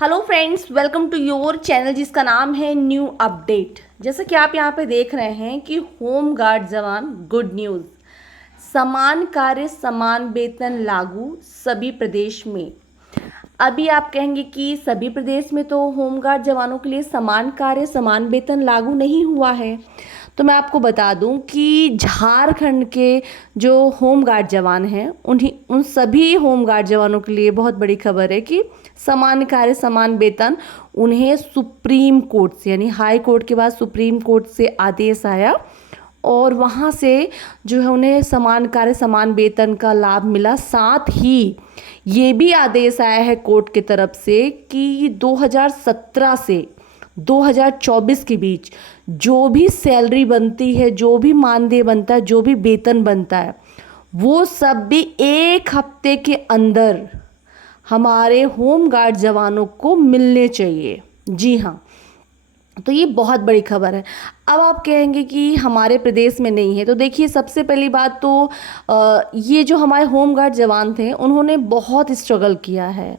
Hello friends, welcome to your channel जिसका नाम है न्यू अपडेट। जैसा कि आप यहाँ पे देख रहे हैं कि होम गार्ड जवान गुड न्यूज़, समान कार्य समान वेतन लागू सभी प्रदेश में। अभी आप कहेंगे कि सभी प्रदेश में तो होमगार्ड जवानों के लिए समान कार्य समान वेतन लागू नहीं हुआ है। तो मैं आपको बता दूं कि झारखंड के जो होमगार्ड जवान हैं उन सभी होमगार्ड जवानों के लिए बहुत बड़ी खबर है कि समान कार्य समान वेतन उन्हें सुप्रीम कोर्ट से यानी हाई कोर्ट के बाद सुप्रीम कोर्ट से आदेश आया और वहाँ से जो है उन्हें समान कार्य समान वेतन का लाभ मिला। साथ ही ये भी आदेश आया है कोर्ट की तरफ से कि 2017 से 2024 के बीच जो भी सैलरी बनती है, जो भी मानदेय बनता है, जो भी वेतन बनता है, वो सब भी एक हफ्ते के अंदर हमारे होम गार्ड जवानों को मिलने चाहिए। जी हाँ, तो ये बहुत बड़ी खबर है। अब आप कहेंगे कि हमारे प्रदेश में नहीं है, तो देखिए सबसे पहली बात तो ये जो हमारे होम गार्ड जवान थे उन्होंने बहुत स्ट्रगल किया है।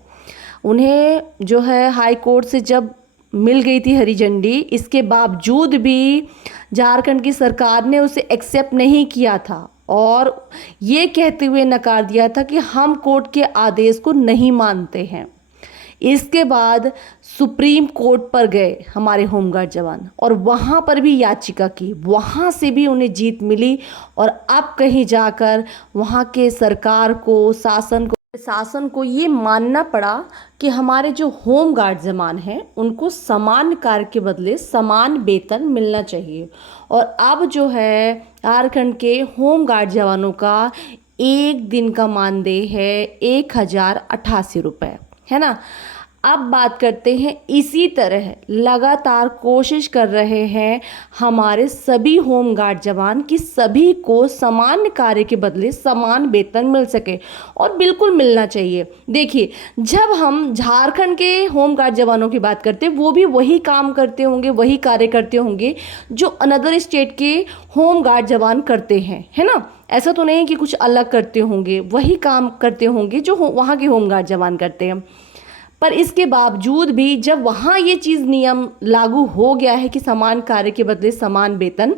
उन्हें जो है हाई कोर्ट से जब मिल गई थी हरी झंडी, इसके बावजूद भी झारखंड की सरकार ने उसे एक्सेप्ट नहीं किया था और ये कहते हुए नकार दिया था कि हम कोर्ट के आदेश को नहीं मानते हैं। इसके बाद सुप्रीम कोर्ट पर गए हमारे होमगार्ड जवान और वहाँ पर भी याचिका की, वहाँ से भी उन्हें जीत मिली और अब कहीं जाकर वहाँ के सरकार को, शासन को ये मानना पड़ा कि हमारे जो होम गार्ड जवान हैं उनको समान कार्य के बदले समान वेतन मिलना चाहिए। और अब जो है झारखंड के होम गार्ड जवानों का एक दिन का मानदेय है 1088 रुपये, है ना। अब बात करते हैं, इसी तरह लगातार कोशिश कर रहे हैं हमारे सभी होम गार्ड जवान कि सभी को समान कार्य के बदले समान वेतन मिल सके और बिल्कुल मिलना चाहिए। देखिए, जब हम झारखंड के होम गार्ड जवानों की बात करते हैं, वो भी वही काम करते होंगे, वही कार्य करते होंगे जो अनदर स्टेट के होम गार्ड जवान करते हैं, है ना। ऐसा तो नहीं कि कुछ अलग करते होंगे, वही काम करते होंगे जो वहाँ के होम गार्ड जवान करते हैं। पर इसके बावजूद भी जब वहाँ ये चीज़ नियम लागू हो गया है कि समान कार्य के बदले समान वेतन,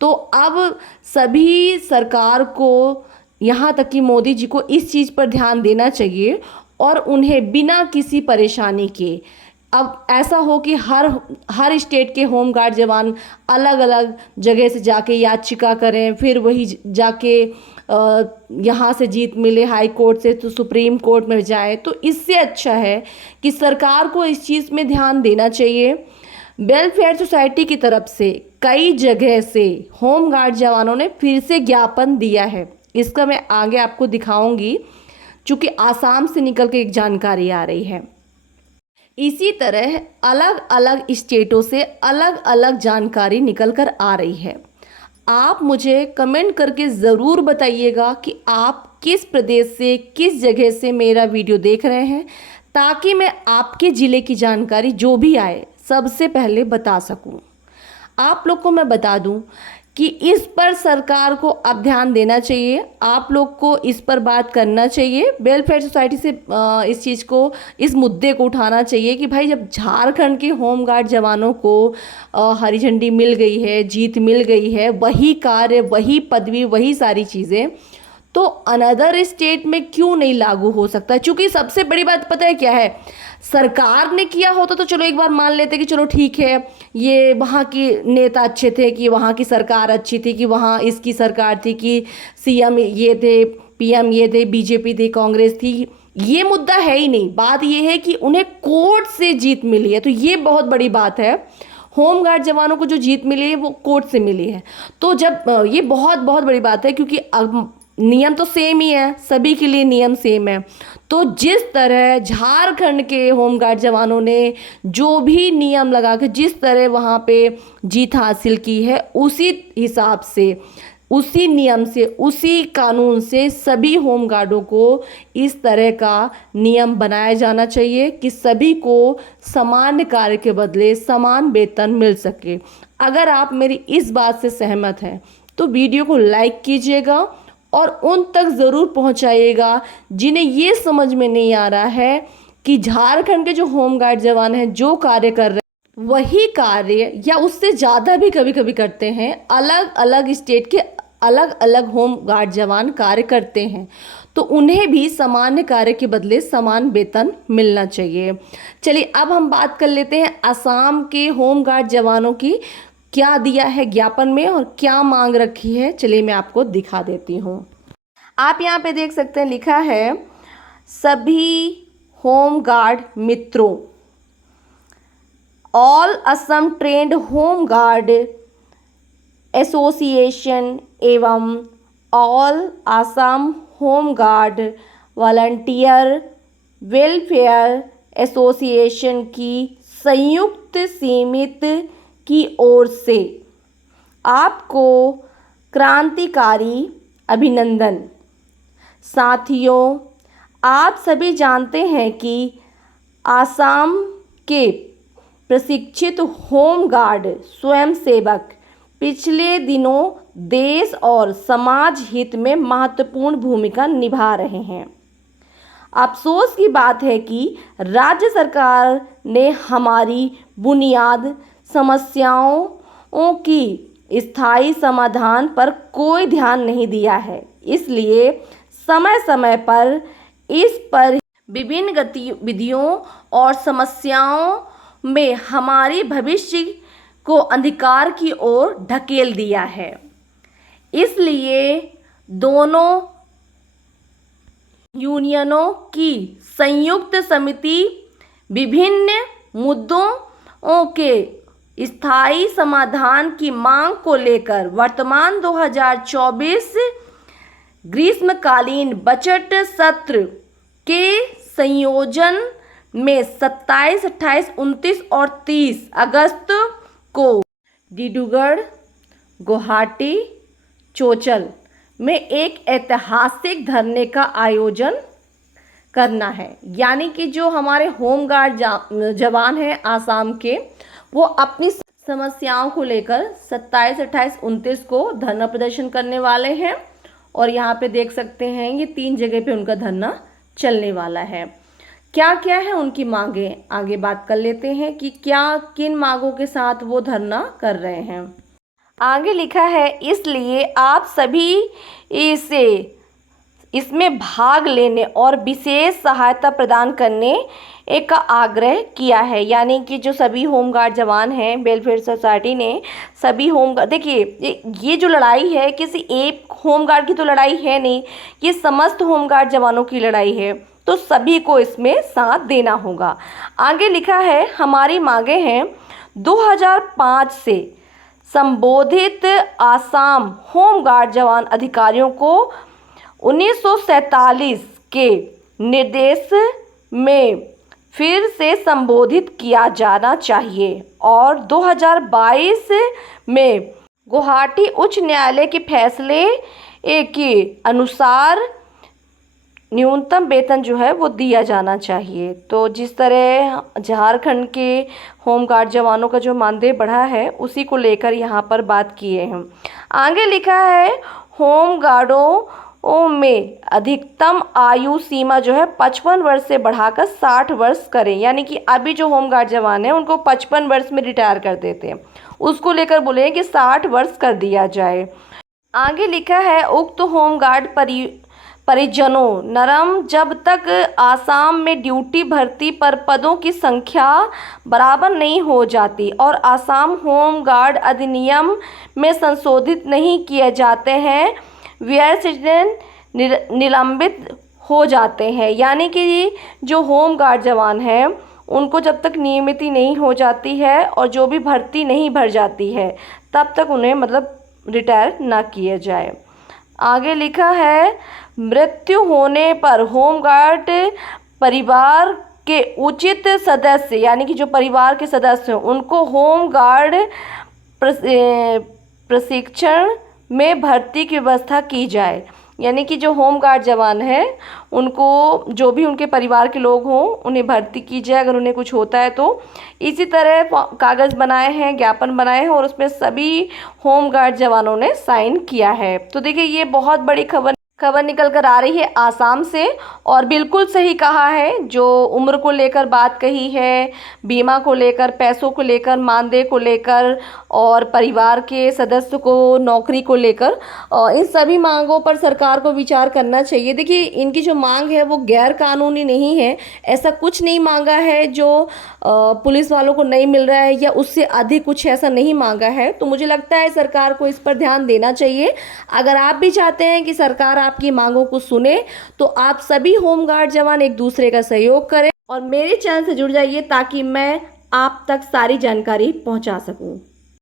तो अब सभी सरकार को, यहाँ तक कि मोदी जी को इस चीज़ पर ध्यान देना चाहिए और उन्हें बिना किसी परेशानी के अब ऐसा हो कि हर स्टेट के होम गार्ड जवान अलग अलग जगह से जाके याचिका करें, फिर वही जाके यहाँ से जीत मिले हाई कोर्ट से तो सुप्रीम कोर्ट में जाए। तो इससे अच्छा है कि सरकार को इस चीज़ में ध्यान देना चाहिए। वेलफेयर सोसाइटी की तरफ से कई जगह से होम गार्ड जवानों ने फिर से ज्ञापन दिया है, इसका मैं आगे आपको दिखाऊंगी, चूँकि आसाम से निकल के एक जानकारी आ रही है। इसी तरह अलग अलग स्टेटों से अलग अलग जानकारी निकल कर आ रही है। आप मुझे कमेंट करके ज़रूर बताइएगा कि आप किस प्रदेश से, किस जगह से मेरा वीडियो देख रहे हैं, ताकि मैं आपके ज़िले की जानकारी जो भी आए सबसे पहले बता सकूं। आप लोग को मैं बता दूं कि इस पर सरकार को अब ध्यान देना चाहिए, आप लोग को इस पर बात करना चाहिए, वेलफेयर सोसाइटी से इस चीज़ को, इस मुद्दे को उठाना चाहिए कि भाई जब झारखंड के होम गार्ड जवानों को हरी झंडी मिल गई है, जीत मिल गई है, वही कार्य, वही पदवी, वही सारी चीज़ें, तो अनदर स्टेट में क्यों नहीं लागू हो सकता। क्योंकि सबसे बड़ी बात पता है क्या है, सरकार ने किया होता तो चलो एक बार मान लेते कि चलो ठीक है, ये वहाँ के नेता अच्छे थे, कि वहाँ की सरकार अच्छी थी, कि वहाँ इसकी सरकार थी, कि सीएम ये थे, पीएम ये थे, बीजेपी थी, कांग्रेस थी, ये मुद्दा है ही नहीं। बात ये है कि उन्हें कोर्ट से जीत मिली है, तो ये बहुत बड़ी बात है। होम गार्ड जवानों को जो जीत मिली है वो कोर्ट से मिली है, तो जब ये बहुत बहुत बड़ी बात है, क्योंकि अब नियम तो सेम ही है, सभी के लिए नियम सेम है। तो जिस तरह झारखंड के होमगार्ड जवानों ने जो भी नियम लगा के जिस तरह वहाँ पे जीत हासिल की है, उसी हिसाब से, उसी नियम से, उसी कानून से सभी होमगार्डों को इस तरह का नियम बनाया जाना चाहिए कि सभी को समान कार्य के बदले समान वेतन मिल सके। अगर आप मेरी इस बात से सहमत हैं तो वीडियो को लाइक कीजिएगा और उन तक ज़रूर पहुंचाइएगा जिन्हें ये समझ में नहीं आ रहा है कि झारखंड के जो होमगार्ड जवान हैं जो कार्य कर रहे हैं वही कार्य या उससे ज़्यादा भी कभी कभी करते हैं अलग अलग स्टेट के अलग अलग होमगार्ड जवान कार्य करते हैं, तो उन्हें भी सामान्य कार्य के बदले समान वेतन मिलना चाहिए। चलिए अब हम बात कर लेते हैं असम के होमगार्ड जवानों की क्या दिया है ज्ञापन में और क्या मांग रखी है। चलिए मैं आपको दिखा देती हूँ। आप यहाँ पे देख सकते हैं लिखा है, सभी होमगार्ड मित्रों, all Assam trained home guard association एवं all Assam home guard volunteer welfare association की संयुक्त समिति की ओर से आपको क्रांतिकारी अभिनंदन। साथियों, आप सभी जानते हैं कि आसाम के प्रशिक्षित होमगार्ड स्वयंसेवक पिछले दिनों देश और समाज हित में महत्वपूर्ण भूमिका निभा रहे हैं। अफसोस की बात है कि राज्य सरकार ने हमारी बुनियाद समस्याओं की स्थायी समाधान पर कोई ध्यान नहीं दिया है। इसलिए समय समय पर इस पर विभिन्न गतिविधियों और समस्याओं में हमारी भविष्य को अंधकार की ओर ढकेल दिया है। इसलिए दोनों यूनियनों की संयुक्त समिति विभिन्न मुद्दों के स्थायी समाधान की मांग को लेकर वर्तमान 2024 ग्रीष्मकालीन बजट सत्र के संयोजन में 27, 28, 29 और 30 अगस्त को डिब्रूगढ़, गुवाहाटी, चोचल में एक ऐतिहासिक धरने का आयोजन करना है। यानी कि जो हमारे होमगार्ड जवान हैं आसाम के, वो अपनी समस्याओं को लेकर 27, 28, 29 को धरना प्रदर्शन करने वाले हैं। और यहाँ पे देख सकते हैं ये 3 जगह पे उनका धरना चलने वाला है। क्या क्या है उनकी मांगें, आगे बात कर लेते हैं कि क्या किन मांगों के साथ वो धरना कर रहे हैं। आगे लिखा है, इसलिए आप सभी इसमें भाग लेने और विशेष सहायता प्रदान करने का आग्रह किया है। यानी कि जो सभी होमगार्ड जवान हैं, वेलफेयर सोसाइटी ने सभी होमगार्ड, देखिए ये जो लड़ाई है किसी एक होमगार्ड की तो लड़ाई है नहीं, ये समस्त होमगार्ड जवानों की लड़ाई है, तो सभी को इसमें साथ देना होगा। आगे लिखा है, हमारी मांगे हैं 2005 से संबोधित आसाम होमगार्ड जवान अधिकारियों को 1947 के निर्देश में फिर से संबोधित किया जाना चाहिए और 2022 में गुवाहाटी उच्च न्यायालय के फैसले के अनुसार न्यूनतम वेतन जो है वो दिया जाना चाहिए। तो जिस तरह झारखंड के होमगार्ड जवानों का जो मानदेय बढ़ा है उसी को लेकर यहाँ पर बात किए हैं। आगे लिखा है, होमगार्डों में अधिकतम आयु सीमा जो है 55 वर्ष से बढ़ाकर 60 वर्ष करें। यानी कि अभी जो होमगार्ड जवान हैं उनको 55 वर्ष में रिटायर कर देते हैं, उसको लेकर बोले कि 60 वर्ष कर दिया जाए। आगे लिखा है, उक्त होमगार्ड परिजनों नरम जब तक आसाम में ड्यूटी भर्ती पर पदों की संख्या बराबर नहीं हो जाती और आसाम होमगार्ड अधिनियम में संशोधित नहीं किए जाते हैं, वेयर सिटीजन निलंबित हो जाते हैं। यानी कि जो होमगार्ड जवान हैं उनको जब तक नियमित नहीं हो जाती है और जो भी भर्ती नहीं भर जाती है तब तक उन्हें मतलब रिटायर ना किया जाए। आगे लिखा है, मृत्यु होने पर होमगार्ड परिवार के उचित सदस्य, यानी कि जो परिवार के सदस्य हैं उनको होमगार्ड प्रशिक्षण में भर्ती की व्यवस्था की जाए। यानी कि जो होमगार्ड जवान हैं उनको जो भी उनके परिवार के लोग हों उन्हें भर्ती की जाए अगर उन्हें कुछ होता है तो। इसी तरह कागज़ बनाए हैं, ज्ञापन बनाए हैं और उसमें सभी होमगार्ड जवानों ने साइन किया है। तो देखिए ये बहुत बड़ी खबर खबर निकल कर आ रही है आसाम से और बिल्कुल सही कहा है जो उम्र को लेकर बात कही है, बीमा को लेकर, पैसों को लेकर, मानदेय को लेकर और परिवार के सदस्य को नौकरी को लेकर इन सभी मांगों पर सरकार को विचार करना चाहिए। देखिए इनकी जो मांग है वो गैर कानूनी नहीं है, ऐसा कुछ नहीं मांगा है जो पुलिस वालों को नहीं मिल रहा है या उससे अधिक कुछ ऐसा नहीं मांगा है। तो मुझे लगता है सरकार को इस पर ध्यान देना चाहिए। अगर आप भी चाहते हैं कि सरकार आपकी मांगों को सुने तो आप सभी होमगार्ड जवान एक दूसरे का सहयोग करें और मेरे चैनल से जुड़ जाइए ताकि मैं आप तक सारी जानकारी पहुंचा सकूं।